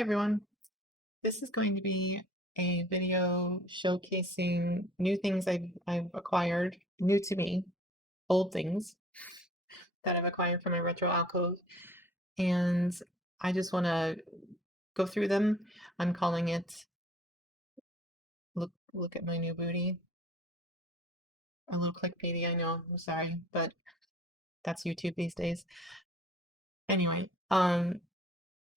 Hi everyone. This is going to be a video showcasing new things I've acquired, new to me, old things that I've acquired from my retro alcove. And I just want to go through them. I'm calling it look at my new booty. A little clickbaity, I know, I'm sorry, but that's YouTube these days. Anyway,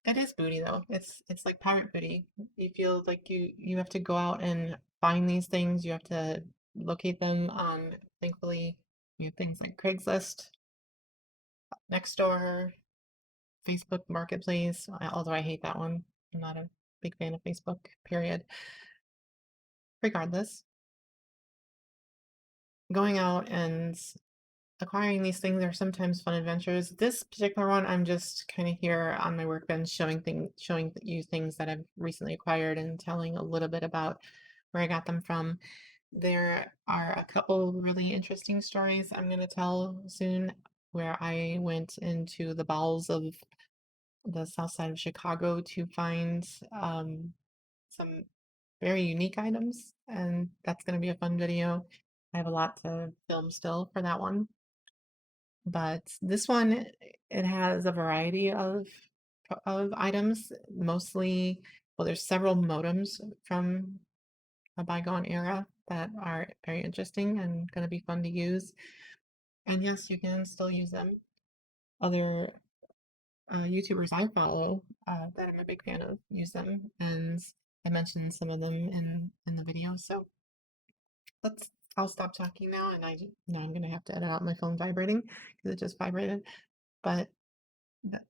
it is booty though. It's like pirate booty. You feel like you have to go out and find these things. You have to locate them on, thankfully, you have things like Craigslist, Nextdoor, Facebook Marketplace, although I hate that one. I'm not a big fan of Facebook, period. Regardless, going out and acquiring these things are sometimes fun adventures. This particular one, I'm just kind of here on my workbench showing you things that I've recently acquired and telling a little bit about where I got them from. There are a couple really interesting stories I'm going to tell soon where I went into the bowels of the south side of Chicago to find some very unique items, and that's going to be a fun video. I have a lot to film still for that one. But this one, it has a variety of items, mostly, well, there's several modems from a bygone era that are very interesting and going to be fun to use. And yes, you can still use them. Other YouTubers I follow that I'm a big fan of use them, and I mentioned some of them in the video. So I'll stop talking now, and now I'm gonna have to edit out my phone vibrating because it just vibrated. But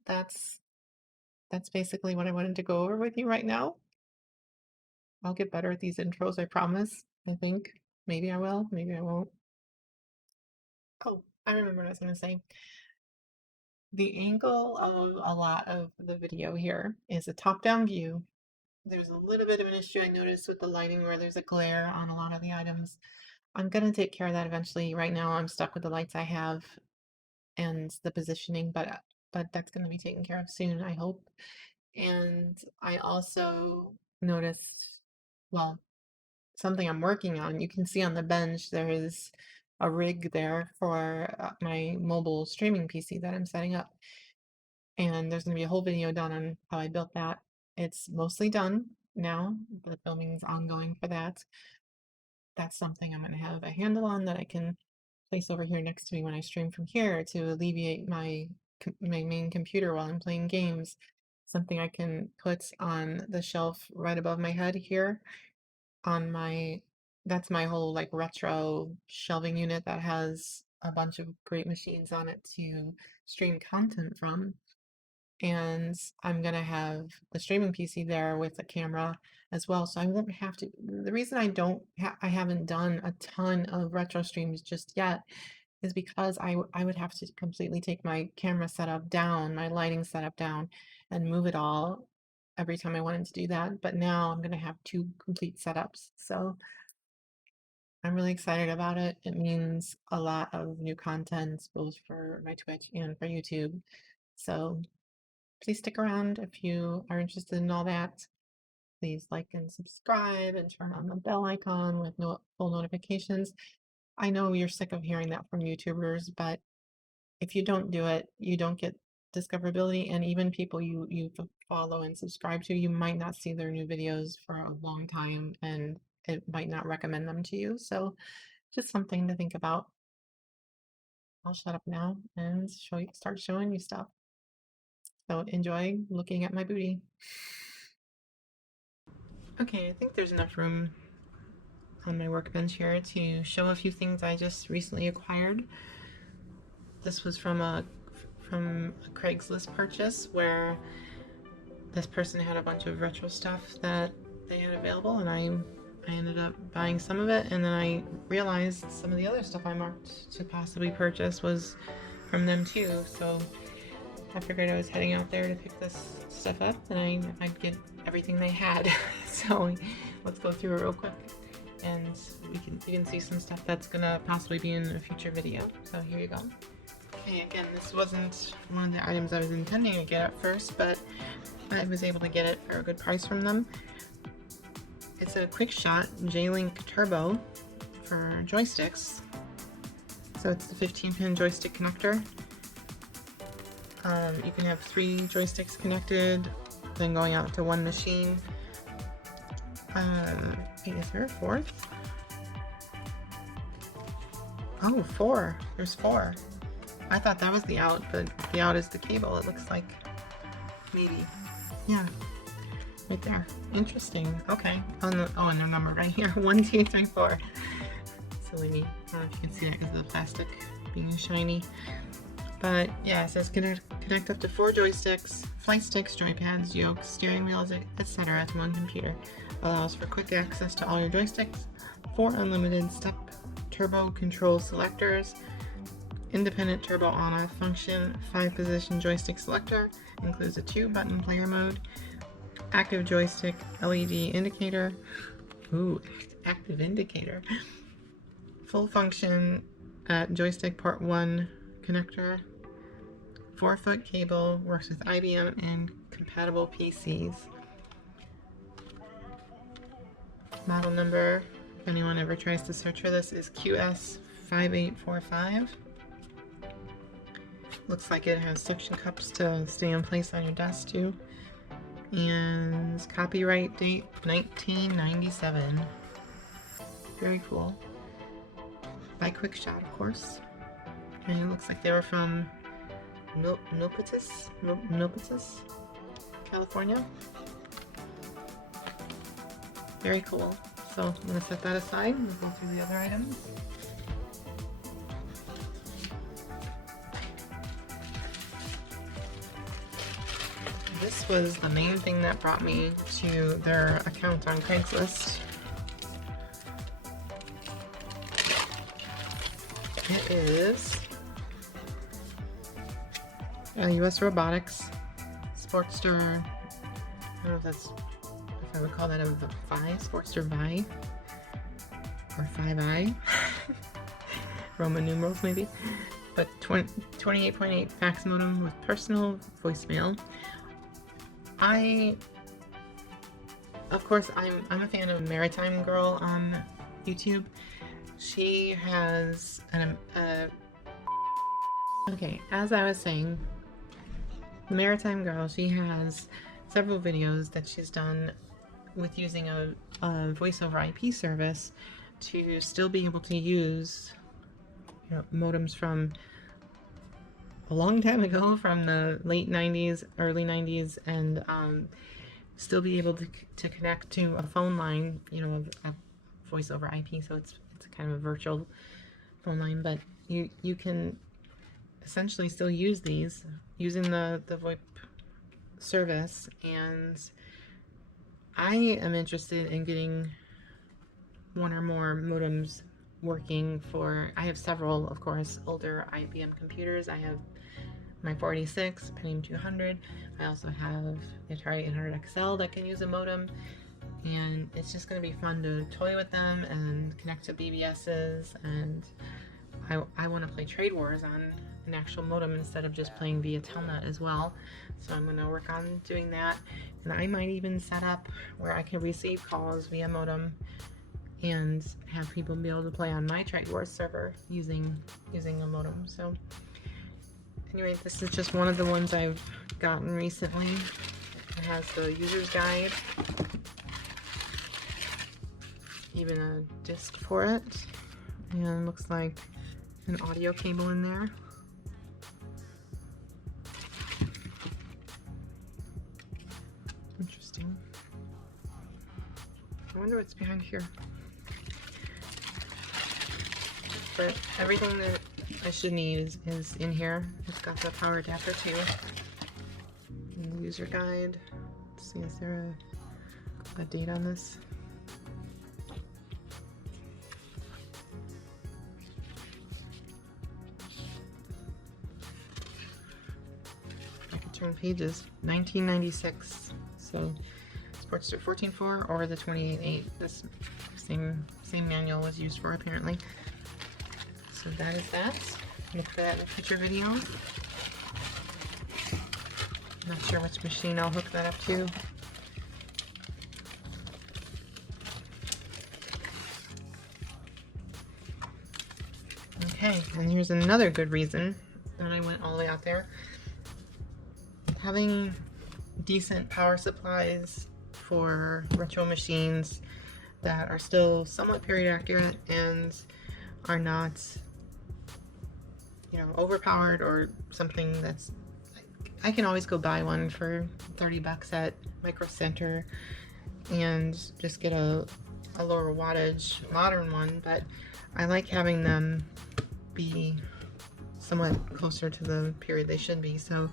that's basically what I wanted to go over with you right now. I'll get better at these intros, I promise. I think maybe I will, maybe I won't. Oh, I remember what I was gonna say. The angle of a lot of the video here is a top-down view. There's a little bit of an issue I noticed with the lighting where there's a glare on a lot of the items. I'm gonna take care of that eventually. Right now I'm stuck with the lights I have and the positioning, but that's gonna be taken care of soon, I hope. And I also noticed, well, something I'm working on. You can see on the bench there is a rig there for my mobile streaming PC that I'm setting up. And there's going to be a whole video done on how I built that. It's mostly done now. The filming is ongoing for that. That's something I'm going to have a handle on that I can place over here next to me when I stream from here to alleviate my main computer while I'm playing games. Something I can put on the shelf right above my head here on that's my whole like retro shelving unit that has a bunch of great machines on it to stream content from. And I'm gonna have the streaming PC there with a camera as well, so I won't have to. The reason I haven't done a ton of retro streams just yet is because I would have to completely take my camera setup down, my lighting setup down, and move it all every time I wanted to do that. But now I'm gonna have two complete setups, so I'm really excited about it. It means a lot of new content, both for my Twitch and for YouTube. So please stick around if you are interested in all that. Please like and subscribe and turn on the bell icon with full notifications. I know you're sick of hearing that from YouTubers, but if you don't do it, you don't get discoverability, and even people you follow and subscribe to, you might not see their new videos for a long time, and it might not recommend them to you. So just something to think about. I'll shut up now and start showing you stuff. So enjoy looking at my booty. Okay, I think there's enough room on my workbench here to show a few things I just recently acquired. This was from a Craigslist purchase where this person had a bunch of retro stuff that they had available, and I ended up buying some of it, and then I realized some of the other stuff I marked to possibly purchase was from them too. So I figured I was heading out there to pick this stuff up, and I'd get everything they had. So let's go through it real quick, and you can see some stuff that's gonna possibly be in a future video. So here you go. Okay, again, this wasn't one of the items I was intending to get at first, but I was able to get it for a good price from them. It's a QuickShot J-Link Turbo for joysticks. So it's the 15-pin joystick connector. You can have 3 joysticks connected, then going out to one machine. Wait, is there a 4th? Oh, 4. There's 4. I thought that was the out, but the out is the cable, it looks like. Maybe. Yeah. Right there. Interesting. Okay. Oh, and their number right here. 1, 2, 3, 4. Silly me. I don't know if you can see that because of the plastic being shiny. But yeah, it says connect up to 4 joysticks, flight sticks, joypads, yokes, steering wheels, etc. to one computer. Allows for quick access to all your joysticks, 4 unlimited step turbo control selectors, independent turbo on-off function, 5-position joystick selector, includes a 2-button player mode, active joystick LED indicator, ooh, active indicator, full function joystick port 1 connector, 4-foot cable, works with IBM and compatible PCs. Model number, if anyone ever tries to search for this, is QS5845. Looks like it has suction cups to stay in place on your desk too. And copyright date 1997. Very cool. By QuickShot, of course. And it looks like they were from Milpitas, California. Very cool. So I'm going to set that aside and we'll go through the other items. This was the main thing that brought me to their account on Craigslist. It is US Robotics Sportster. I don't know if I would call that a Vi, Sportster Vi, or 5i, Roman numerals maybe, but 28.8 fax modem with personal voicemail. Of course, I'm a fan of Maritime Girl on YouTube. She has okay, as I was saying, the Maritime Girl, she has several videos that she's done with using a voice over IP service to still be able to use, you know, modems from a long time ago, from the late 90s, early 90s, and still be able to connect to a phone line, you know, a voice over IP, so it's kind of a virtual phone line, but you can essentially still use these using the VoIP service. And I am interested in getting one or more modems working for, I have several, of course, older IBM computers. I have my 486 Pentium 200. I also have the Atari 800XL that can use a modem, and it's just going to be fun to toy with them and connect to BBSs, and I want to play Trade Wars on an actual modem instead of just playing via Telnet as well. So I'm going to work on doing that, and I might even set up where I can receive calls via modem and have people be able to play on my Trade Wars server using a modem. So anyway, this is just one of the ones I've gotten recently. It has the user's guide, even a disc for it, and it looks like an audio cable in there. Interesting. I wonder what's behind here. But everything that I should need is in here. It's got the power adapter too. And the user guide. Let's see, is there a date on this? I can turn pages. 1996. So Sportster 14.4 or the 28.8. This same manual was used for apparently. So that is that. Look for that in a future video. Not sure which machine I'll hook that up to. Okay, and here's another good reason that I went all the way out there. Having decent power supplies for retro machines that are still somewhat period accurate and are not, you know, overpowered or something that's, I can always go buy one for 30 bucks at Micro Center and just get a lower wattage modern one, but I like having them be somewhat closer to the period they should be. So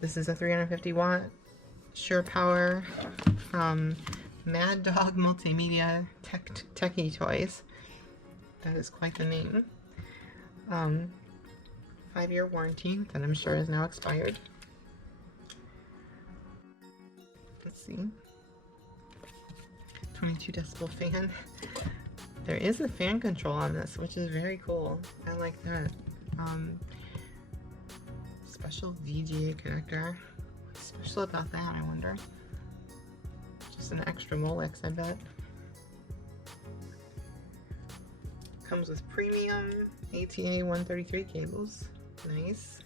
this is a 350 watt Sure Power from Mad Dog Multimedia Techie Toys. That is quite the name. 5-year warranty that I'm sure is now expired. Let's see. 22 decibel fan. There is a fan control on this, which is very cool. I like that. Special VGA connector. What's special about that, I wonder? Just an extra Molex, I bet. Comes with premium ATA 133 cables. Nice.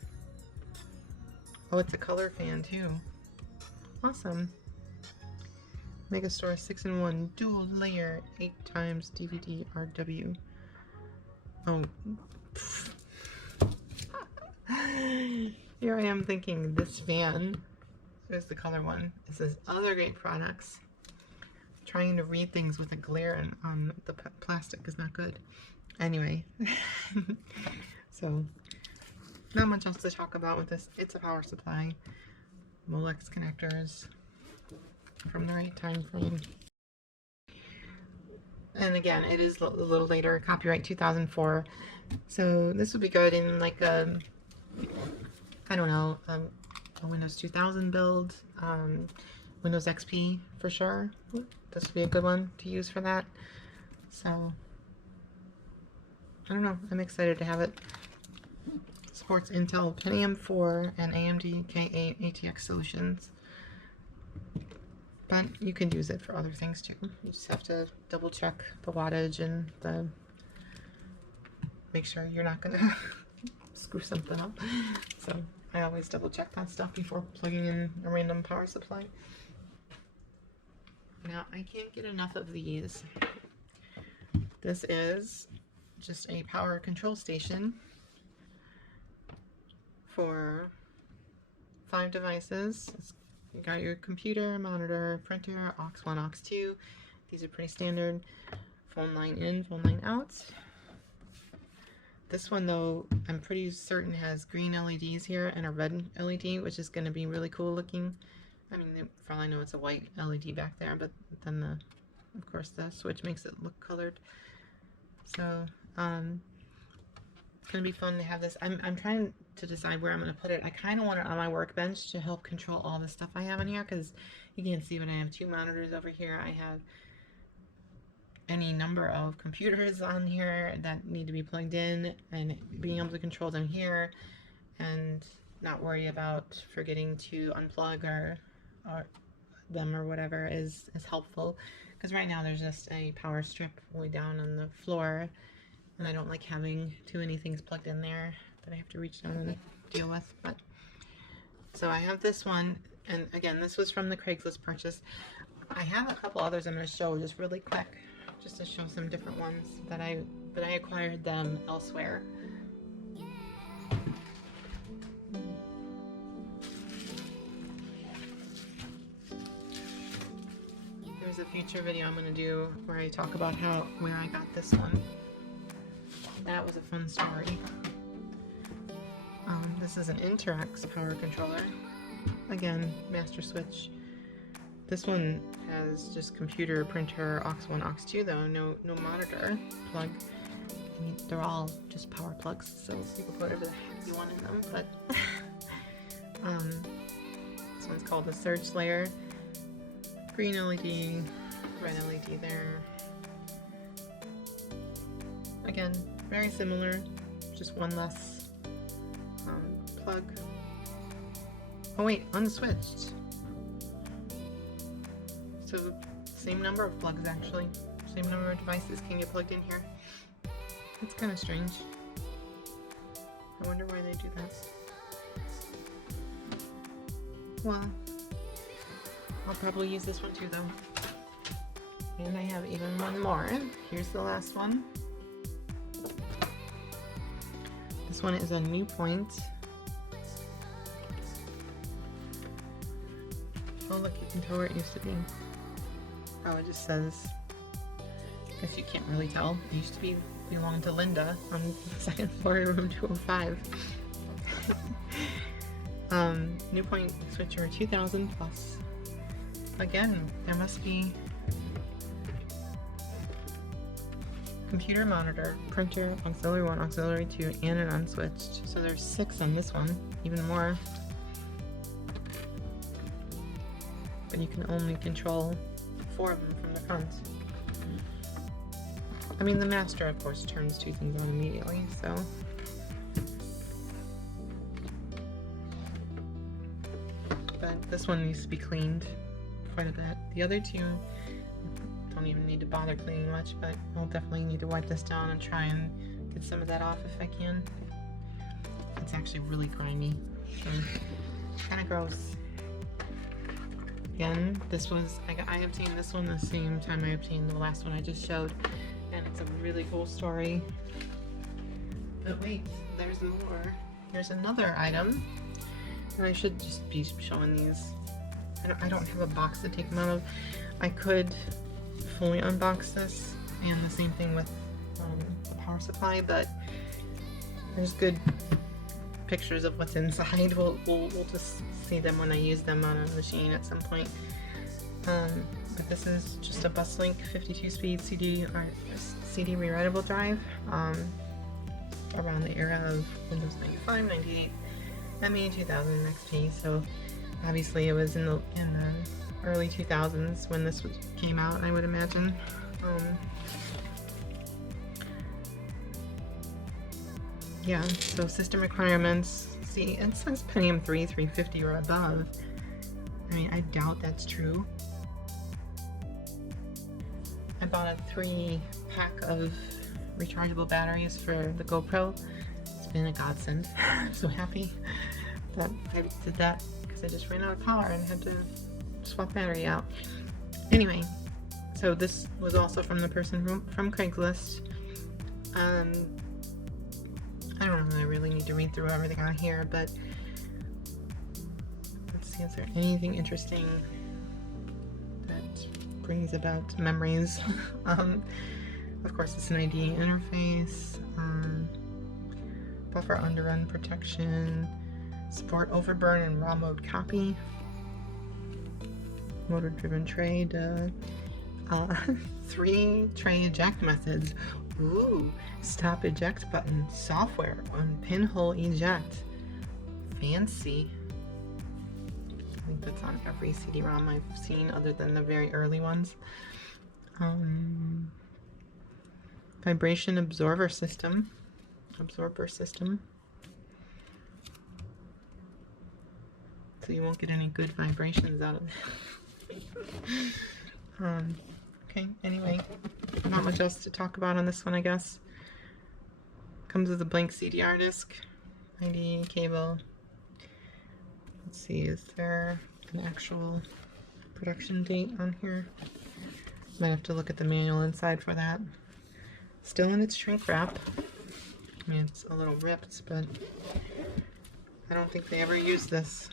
Oh, it's a color fan too. Awesome. Megastore 6-in-1 dual layer 8x DVD RW. Oh. Here I am thinking this fan. There's the color one. It says other great products. Trying to read things with a glare on the plastic is not good. Anyway. So, not much else to talk about with this. It's a power supply. Molex connectors from the right time frame. And again, it is a little later, copyright 2004. So this would be good in like a, I don't know, a Windows 2000 build, Windows XP for sure. This would be a good one to use for that. So, I don't know, I'm excited to have it. Supports Intel Pentium 4 and AMD K8 ATX solutions. But you can use it for other things too. You just have to double check the wattage and the make sure you're not gonna screw something up. So I always double check that stuff before plugging in a random power supply. Now I can't get enough of these. This is just a power control station for 5 devices. You got your computer, monitor, printer, aux 1, aux 2. These are pretty standard. Phone line in, phone line out. This one though, I'm pretty certain has green LEDs here and a red LED, which is going to be really cool looking. I mean, for all I know it's a white LED back there, but then of course the switch makes it look colored. So, it's going to be fun to have this. I'm trying to decide where I'm going to put it. I kind of want it on my workbench to help control all the stuff I have in here, because you can see when I have 2 monitors over here, I have any number of computers on here that need to be plugged in, and being able to control them here and not worry about forgetting to unplug or them or whatever is helpful, because right now there's just a power strip way down on the floor and I don't like having too many things plugged in there that I have to reach down and deal with. But so I have this one, and again, this was from the Craigslist purchase. I have a couple others I'm going to show just really quick, just to show some different ones that I acquired them elsewhere. There's a future video I'm going to do where I talk about where I got this one. That was a fun story. This is an Interex power controller. Again, master switch. This one has just computer, printer, aux 1, aux 2 though, no monitor plug. I mean, they're all just power plugs, so you can put whatever the heck you want in them, but this one's called the Surge Layer. Green LED, red LED there. Again, very similar, just one less plug. Oh wait, unswitched. So same number of plugs actually. Same number of devices can get plugged in here. That's kind of strange. I wonder why they do that. Well, I'll probably use this one too though. And I have even one more. Here's the last one. This one is a Newpoint. Oh look, you can tell where it used to be. Oh, it just says, I guess you can't really tell. It used to belong to Linda on the second floor of room 205. Newpoint switcher 2000 plus. Again, there must be computer monitor, printer, auxiliary 1, auxiliary 2, and an unswitched. So there's 6 on this one, even more. But you can only control 4 of them from the front. I mean, the master, of course, turns 2 things on immediately, so. But this one needs to be cleaned quite a bit. The other 2 don't even need to bother cleaning much, but I'll definitely need to wipe this down and try and get some of that off if I can. It's actually really grimy, so kind of gross. Again, this was, I obtained this one the same time I obtained the last one I just showed, and it's a really cool story. But wait, there's more. There's another item, and I should just be showing these. I don't have a box to take them out of. I could fully unbox this, and the same thing with the power supply, but there's good pictures of what's inside. We'll just see them when I use them on a machine at some point. But this is just a BusLink 52-speed CD rewritable drive around the era of Windows 95, 98, ME 2000, XP. So obviously it was in the early 2000s when this came out, I would imagine. Yeah, so system requirements. See, it says Pentium 3, 350 or above. I mean, I doubt that's true. I bought a 3-pack of rechargeable batteries for the GoPro. It's been a godsend. I'm so happy that I did that because I just ran out of power and had to swap battery out. Anyway, so this was also from the person from Craigslist. I don't know if I really need to read through everything on here, but let's see, is there anything interesting that brings about memories? Of course, it's an ID interface, buffer underrun protection, support overburn and raw mode copy, motor driven tray, 3 tray eject methods. Ooh, stop eject button, software on pinhole eject. Fancy. I think that's on every CD-ROM I've seen other than the very early ones. Vibration absorber system. So you won't get any good vibrations out of it. Okay, anyway, not much else to talk about on this one, I guess. Comes with a blank CDR disc, ID, cable. Let's see, is there an actual production date on here? Might have to look at the manual inside for that. Still in its shrink wrap. I mean, it's a little ripped, but I don't think they ever used this.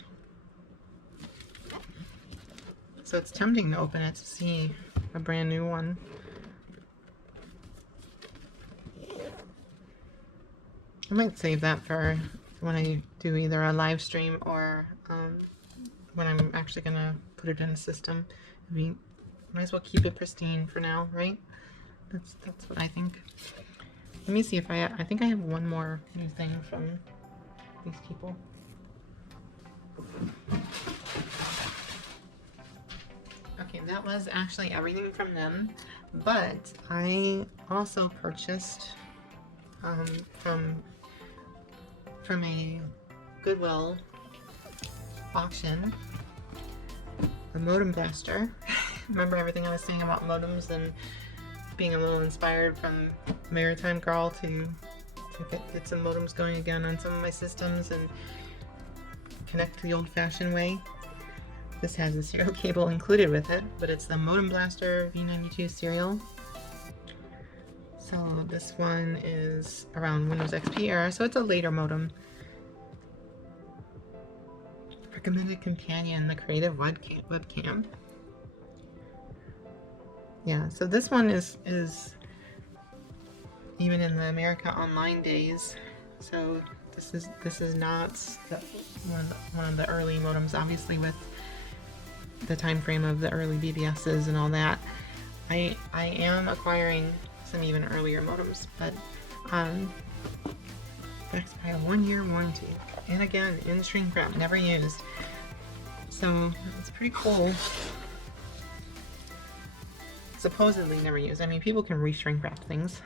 So it's tempting to open it to see a brand new one. I might save that for when I do either a live stream or when I'm actually gonna put it in a system. I mean, might as well keep it pristine for now, right? That's what I think. Let me see if I think I have one more new thing from these people. Okay, that was actually everything from them, but I also purchased from a Goodwill auction a modem blaster. Remember everything I was saying about modems and being a little inspired from Maritime Girl to get some modems going again on some of my systems and connect the old-fashioned way. This has a serial cable included with it, but it's the Modem Blaster V92 serial. So this one is around Windows XP era, so it's a later modem. Recommended companion, the Creative webcam. Yeah, so this one is even in the America Online days. So this is not one of the early modems, obviously with the time frame of the early BBSs and all that. I am acquiring some even earlier modems, but backed by a 1-year warranty, and again in shrink wrap, never used. So it's pretty cool. Supposedly never used. I mean, people can re-shrink wrap things.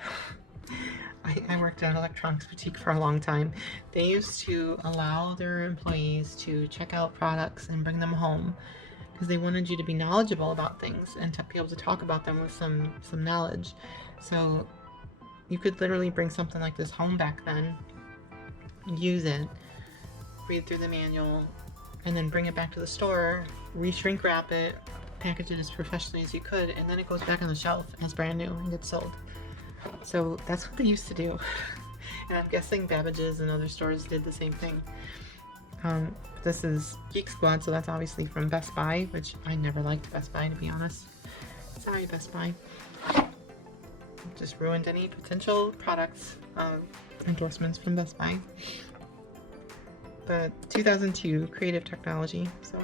I worked at an electronics boutique for a long time. They used to allow their employees to check out products and bring them home because they wanted you to be knowledgeable about things and to be able to talk about them with some knowledge. So you could literally bring something like this home back then, use it, read through the manual, and then bring it back to the store, re-shrink wrap it, package it as professionally as you could, and then it goes back on the shelf as brand new and gets sold. So that's what they used to do. And I'm guessing Babbage's and other stores did the same thing. This is Geek Squad, so that's obviously from Best Buy, which I never liked Best Buy, to be honest. Sorry, Best Buy. Just ruined any potential products endorsements from Best Buy. But 2002 Creative Technology, so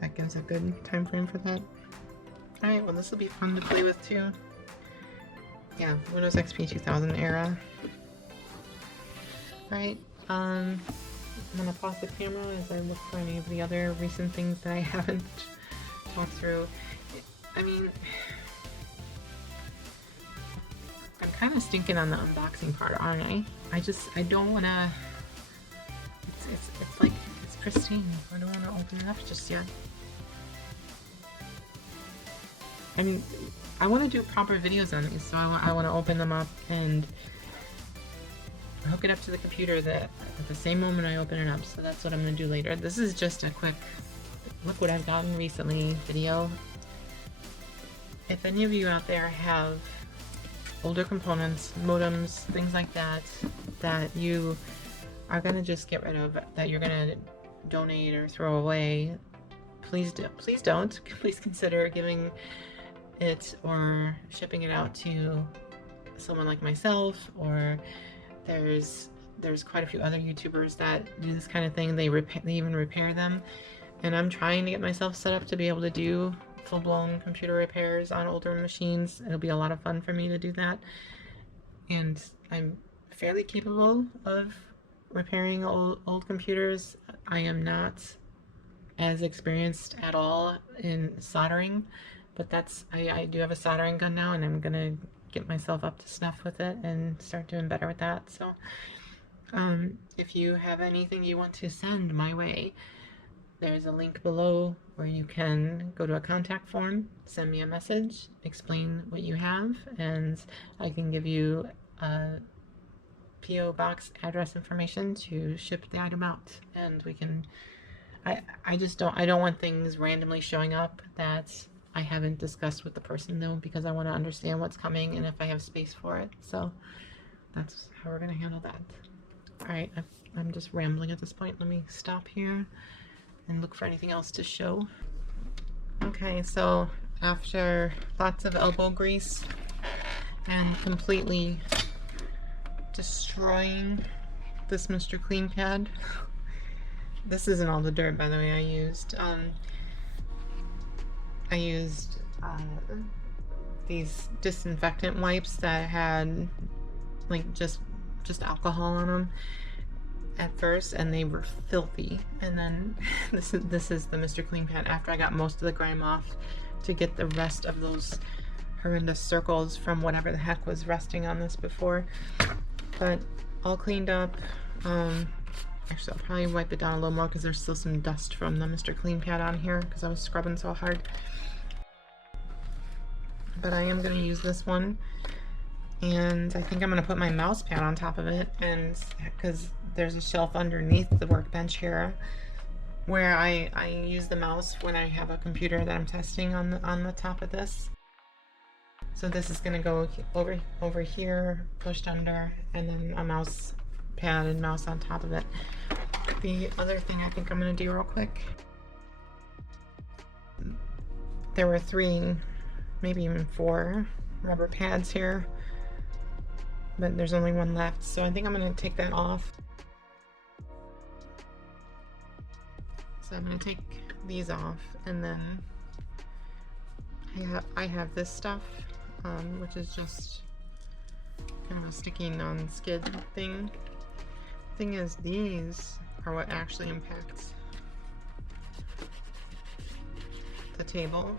that gives a good time frame for that. Alright, well this will be fun to play with too. Yeah, Windows XP 2000 era. Alright, I'm gonna pause the camera as I look for any of the other recent things that I haven't talked through. I mean, I'm kind of stinking on the unboxing part, aren't I? I don't wanna, it's like, it's pristine. I don't wanna open it up just yet. I mean, I want to do proper videos on these, so I want to open them up and hook it up to the computer at the same moment I open it up, so that's what I'm going to do later. This is just a quick, look what I've gotten recently video. If any of you out there have older components, modems, things like that, that you are going to just get rid of, that you're going to donate or throw away, please don't. Please consider giving it or shipping it out to someone like myself, or there's quite a few other YouTubers that do this kind of thing. They even repair them, and I'm trying to get myself set up to be able to do full-blown computer repairs on older machines. It'll be a lot of fun for me to do that, and I'm fairly capable of repairing old computers. I am not as experienced at all in soldering, but I do have a soldering gun now, and I'm gonna get myself up to snuff with it and start doing better with that. So if you have anything you want to send my way, there's a link below where you can go to a contact form, send me a message, explain what you have, and I can give you a PO box address information to ship the item out, and we can. I don't want things randomly showing up that I haven't discussed with the person though, because I want to understand what's coming and if I have space for it. So that's how we're going to handle that. Alright, I'm just rambling at this point. Let me stop here and look for anything else to show. Okay, so after lots of elbow grease and completely destroying this Mr. Clean Pad, this isn't all the dirt, by the way. I used these disinfectant wipes that had like just alcohol on them at first, and they were filthy. And then this is the Mr. Clean Pad after I got most of the grime off to get the rest of those horrendous circles from whatever the heck was resting on this before. But all cleaned up. Actually, I'll probably wipe it down a little more because there's still some dust from the Mr. Clean pad on here because I was scrubbing so hard. But I am going to use this one, and I think I'm going to put my mouse pad on top of it, and because there's a shelf underneath the workbench here where I use the mouse when I have a computer that I'm testing on the top of this. So this is going to go over here, pushed under, and then a mouse pad and mouse on top of it. The other thing I think I'm going to do real quick, there were 3, maybe even 4 rubber pads here, but there's only 1 left, so I think I'm going to take that off. So I'm going to take these off, and then I have this stuff, which is just kind of a sticky non-skid thing. Thing is, these are what actually impacts the table.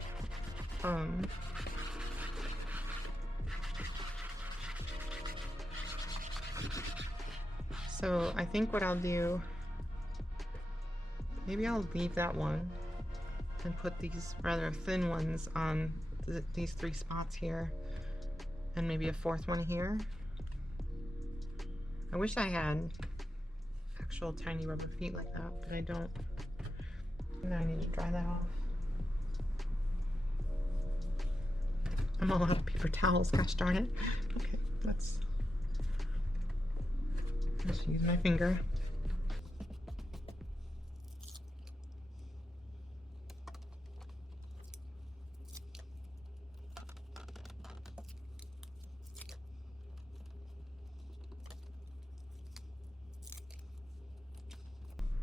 So I think what I'll do, maybe I'll leave that one and put these rather thin ones on these 3 spots here, and maybe a 4th one here. I wish I had actual tiny rubber feet like that, but I don't. Now I need to dry that off. I'm all out of paper towels, gosh darn it. Okay, let's use my finger.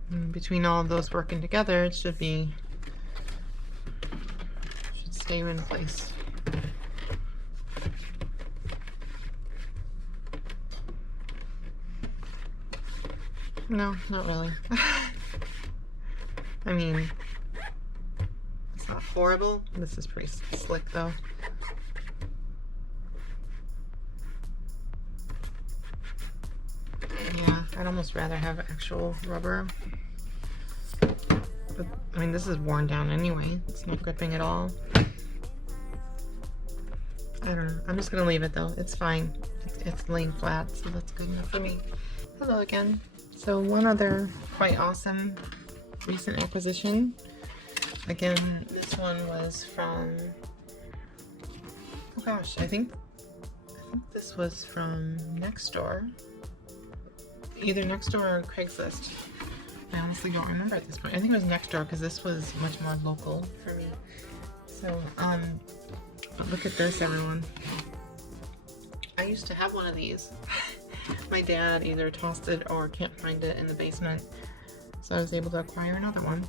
And between all of those working together, it should stay in place. No, not really. I mean, it's not horrible. This is pretty slick though. Yeah, I'd almost rather have actual rubber. But, I mean, this is worn down anyway. It's not gripping at all. I don't know. I'm just gonna leave it though. It's fine. It's laying flat, so that's good enough for me. Hello again. So one other quite awesome recent acquisition. Again, this one was from, oh gosh, I think this was from Nextdoor. Either Nextdoor or Craigslist. I honestly don't remember at this point. I think it was Nextdoor because this was much more local for me. So, but look at this, everyone. I used to have one of these. My dad either tossed it or can't find it in the basement, so I was able to acquire another one.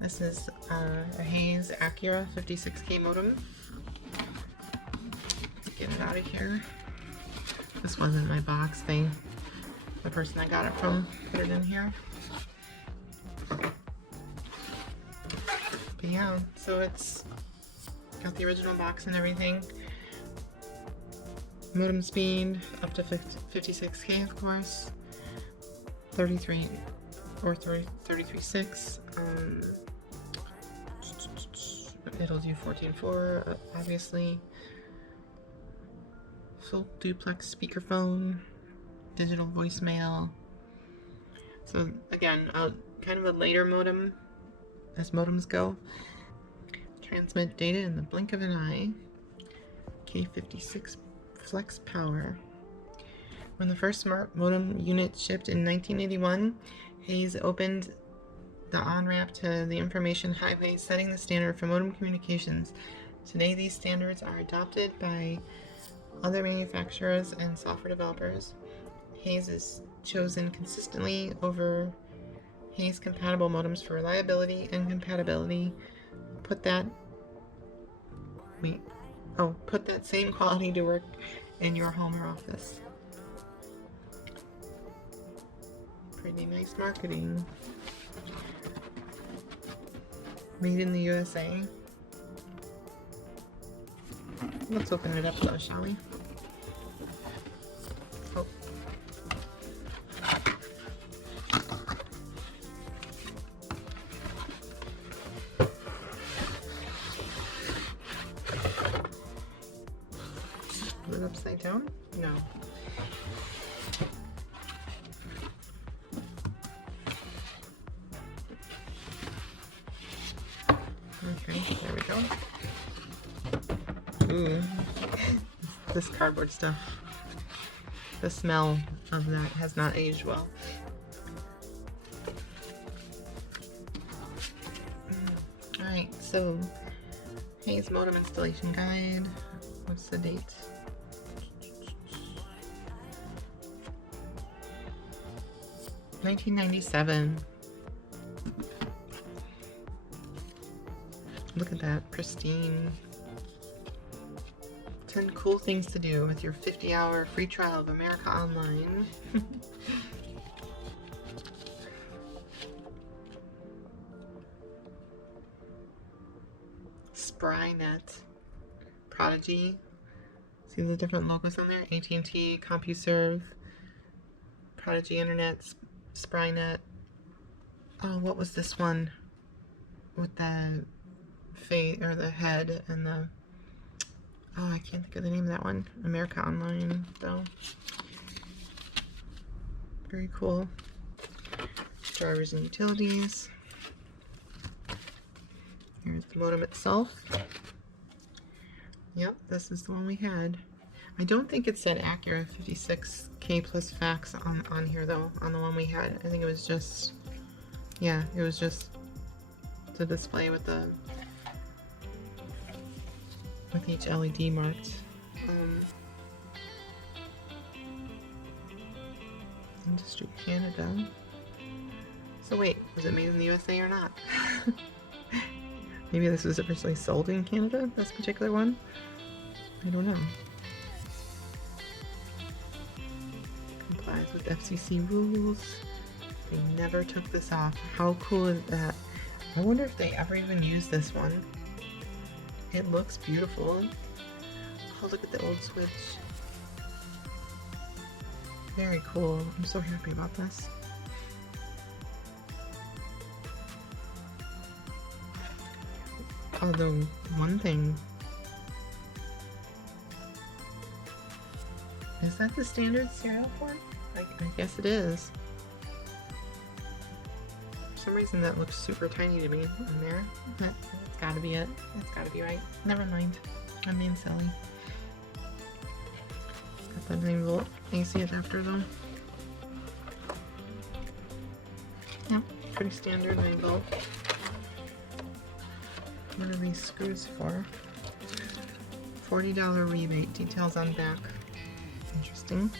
This is a Hayes Accura 56K modem. Let's get it out of here. This wasn't my box thing. The person I got it from put it in here. But yeah, so it's got the original box and everything. Modem speed up to 56K, of course. 33 or 33.6. It'll do 14.4, obviously. Full duplex speakerphone, digital voicemail. So again, kind of a later modem, as modems go. Transmit data in the blink of an eye. K56 flex power. When the first SmartModem unit shipped in 1981, Hayes opened the on-ramp to the information highway, setting the standard for modem communications. Today, these standards are adopted by other manufacturers and software developers. Hayes is chosen consistently over Hayes compatible modems for reliability and compatibility. Put that same quality to work in your home or office. Pretty nice marketing. Made in the USA. Let's open it up though, shall we? Oh. it down? No. Okay, there we go. Ooh, this cardboard stuff. The smell of that has not aged well. Alright, so Hayes modem installation guide. What's the date? $1997. Look at that, pristine. 10 cool things to do with your 50-hour free trial of America Online. Sprynet, Prodigy. See the different logos on there? AT&T, CompuServe, Prodigy Internet, Sprynet. Oh, what was this one with the face or the head and the? Oh, I can't think of the name of that one. America Online, though. Very cool. Drivers and utilities. Here's the modem itself. Yep, this is the one we had. I don't think it said Accura 56K plus fax on here, though, on the one we had. I think it was just, yeah, it was just the display with the with each LED marked. Industry Canada. So wait, was it made in the USA or not? Maybe this was originally sold in Canada, this particular one? I don't know. Complies with FCC rules. They never took this off. How cool is that? I wonder if they ever even used this one. It looks beautiful. Oh, look at the old switch. Very cool. I'm so happy about this. Although, one thing. Is that the standard serial port? I guess it is. For some reason that looks super tiny to me on there. That's gotta be it. That's gotta be right. Never mind. I'm being silly. Got the 9-volt AC adapter though. Yep, pretty standard 9-volt. What are these screws for? $40 rebate. Details on back. Interesting.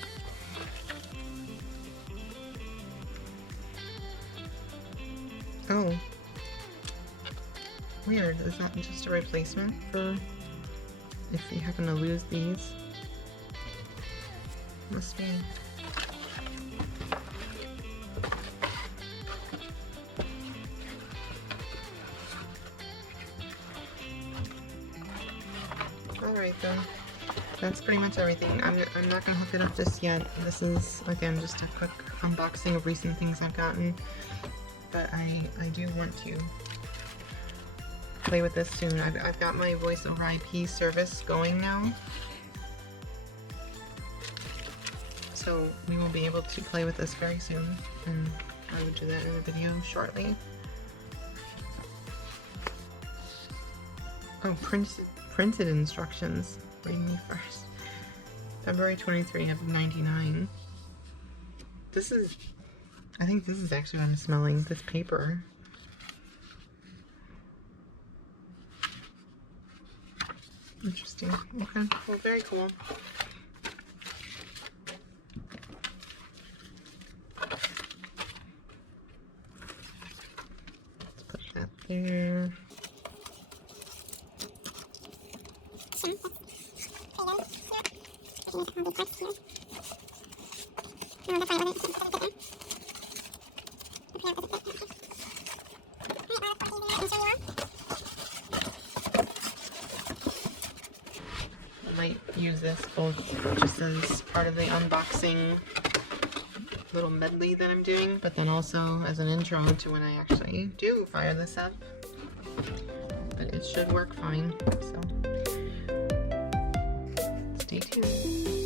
Oh. Weird. Is that just a replacement for if you happen to lose these? Must be. Alright then. That's pretty much everything. I'm not going to hook it up just yet. This is, again, just a quick unboxing of recent things I've gotten. But I do want to play with this soon. I've got my voice over IP service going now. So we will be able to play with this very soon. And I will do that in a video shortly. Oh, printed instructions. Read me first. February 23 of 99. This is, I think this is actually what I'm smelling, this paper. Interesting. Okay, well, very cool. Let's put that there. I might use this both just as part of the unboxing little medley that I'm doing, but then also as an intro to when I actually do fire this up. But it should work fine, so stay tuned.